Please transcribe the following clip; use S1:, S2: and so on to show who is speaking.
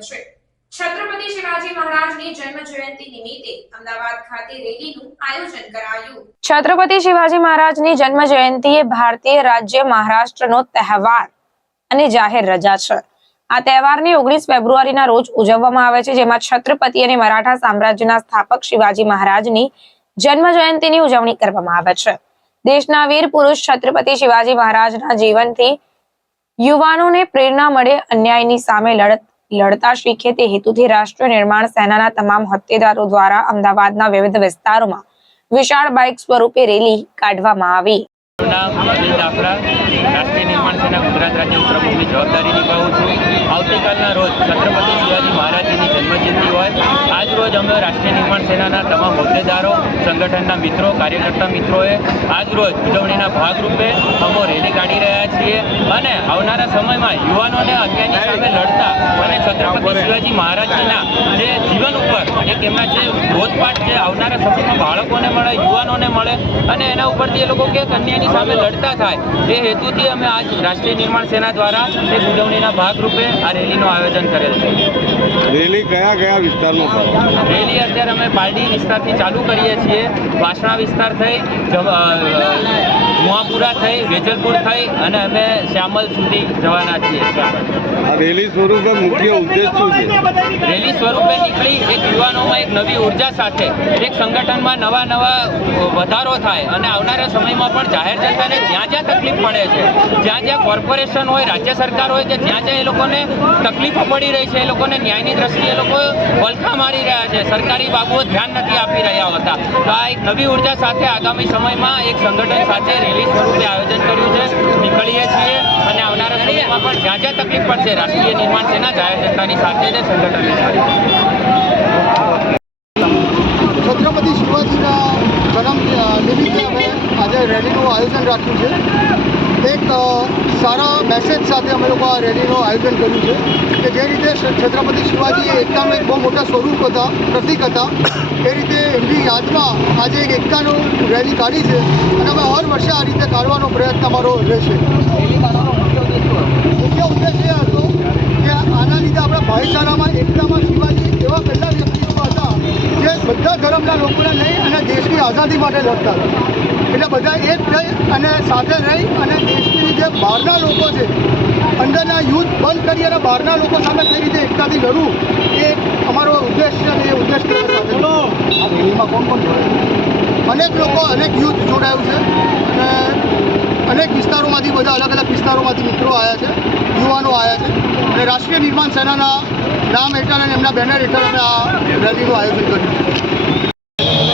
S1: છે. છત્રપતિ શિવાજી મહારાજની જન્મ જયંતિ નિમિત્તે અમદાવાદ ખાતે રેલીનું આયોજન કરાયું. છત્રપતિ શિવાજી મહારાજની જન્મ જયંતિ એ ભારતીય રાજ્ય મહારાષ્ટ્રનો તહેવાર અને જાહેર રજા છે. આ તહેવારને ઓગણીસ ફેબ્રુઆરીના રોજ ઉજવવામાં આવે છે, જેમાં છત્રપતિ અને મરાઠા સામ્રાજ્યના સ્થાપક શિવાજી મહારાજની જન્મ જયંતિની ઉજવણી કરવામાં આવે છે. દેશના વીર પુરુષ છત્રપતિ શિવાજી મહારાજના જીવનથી યુવાનોને પ્રેરણા મળે, અન્યાયની સામે લડત, લડતા શીખે તે હેતુથી રાષ્ટ્રીય નિર્માણ સેનાના તમામ હત્તેદારો દ્વારા અમદાવાદના વિવિધ વિસ્તારોમાં વિશાળ બાઇક સ્વરૂપે રેલી કાઢવામાં આવી.
S2: રાષ્ટ્રીય નિર્માણ સેના ગુજરાત રાજ્ય પ્રમુખની જવાબદારી નિભાવું છું. આવતીકાલના રોજ છત્રપતિ શિવાજી મહારાજની જન્મજયંતિ હોય. આજ રોજ અમે રાષ્ટ્રીય નિર્માણ સેનાના તમામ હોદ્દેદારો સંગઠનના મિત્રો કાર્યકર્તા મિત્રોએ આજ રોજ ઉજવણીના ભાગરૂપે અમો રેલી કાઢી રહ્યા છીએ અને આવનારા સમયમાં યુવાનોને અત્યારની સામે લડતા અને છત્રપતિ શિવાજી મહારાજજીના જે જીવન ઉપર એક એમના જે બોધપાઠ જે આવનારા સમયમાં બાળકોને મળે યુવાનોને મળે અને એના ઉપરથી એ લોકો કે કન્યાની સામે લડતા થાય એ હેતુથી અમે આજ રાષ્ટ્રીય નિર્માણ સેના દ્વારા એક ઉજવણીના ભાગરૂપે આ રેલીનું આયોજન કરેલ છે.
S3: રેલી કયા કયા વિસ્તારમાં
S2: રેલી અમે પાલડી વિસ્તારથી ચાલુ કરીએ છીએ. વાસણા વિસ્તાર થઈ જવ- થઈ વેજલપુર થઈ અને અમે શ્યામલ સુધી જવાના છીએ.
S3: રેલી સ્વરૂપે મુખ્ય ઉદ્દેશ શું છે?
S2: રેલી સ્વરૂપે નીકળી એક યુવાનોમાં એક નવી ઊર્જા સાથે એક સંગઠનમાં નવા નવા વધારો થાય અને આવનારા સમયમાં પણ જાહેર જનતાને જ્યાં જ્યાં તકલીફ પડે છે જ્યાં જ્યાં કોર્પોરેશન હોય રાજ્ય સરકાર હોય કે જ્યાં જ્યાં એ લોકોને તકલીફો પડી રહી છે એ લોકોને ન્યાયની દ્રષ્ટિએ એ લોકો વલખા મારી રહ્યા છે સરકારી બાબુઓ ધ્યાન નથી આપી રહ્યા હોતા. તો આ એક નવી ઊર્જા સાથે આગામી સમયમાં એક સંગઠન સાથે રેલી સ્વરૂપે આયોજન કર્યું છે, નીકળીએ છીએ અને આવનારા સમયમાં પણ જ્યાં જ્યાં તકલીફ પડશે, રાષ્ટ્રીય નિર્માણ સેના જાહેર જનતાની સાથે છે સંગઠનની સાથે
S4: છત્રપતિ શિવાજીના જન્મ નિમિત્તે અમે આજે રેલીનું આયોજન રાખ્યું છે. એક સારા મેસેજ સાથે અમે લોકો આ રેલીનું આયોજન કર્યું છે કે જે રીતે છત્રપતિ શિવાજી એકતાનું એક બહુ મોટા સ્વરૂપ હતા પ્રતિક હતા એ રીતે એમની યાદમાં આજે એક એકતાનું રેલી કાઢી છે અને અમે હર વર્ષે આ રીતે કાઢવાનો પ્રયત્ન અમારો રહેશે. મુખ્ય ઉદ્દેશ એ હતો કે આના લીધે આપણા ભાઈચારામાં એકતામાં શિવાજી એવા પહેલા વ્યક્તિઓ હતા જે બધા ધર્મના લોકોને લઈ અને દેશની આઝાદી માટે લડતા હતા. એટલે બધા એક થઈ અને સાથે રહી અને દેશની જે બહારના લોકો છે અંદરના યુદ્ધ બંધ કરી અને બહારના લોકો સામે કઈ રીતે એકતાથી લડવું એ અમારો ઉદ્દેશ છે અને એ ઉદ્દેશ આ રેલીમાં કોણ કોણ જોડાયું? અનેક લોકો અનેક યુથ જોડાયું છે અને અનેક વિસ્તારોમાંથી બધા અલગ અલગ વિસ્તારોમાંથી મિત્રો આવ્યા છે યુવાનો આવ્યા છે અને રાષ્ટ્રીય નિર્માણ સેનાના નામ હેઠળ અને એમના બેનર હેઠળ અમે આ રેલીનું આયોજન કર્યું છે.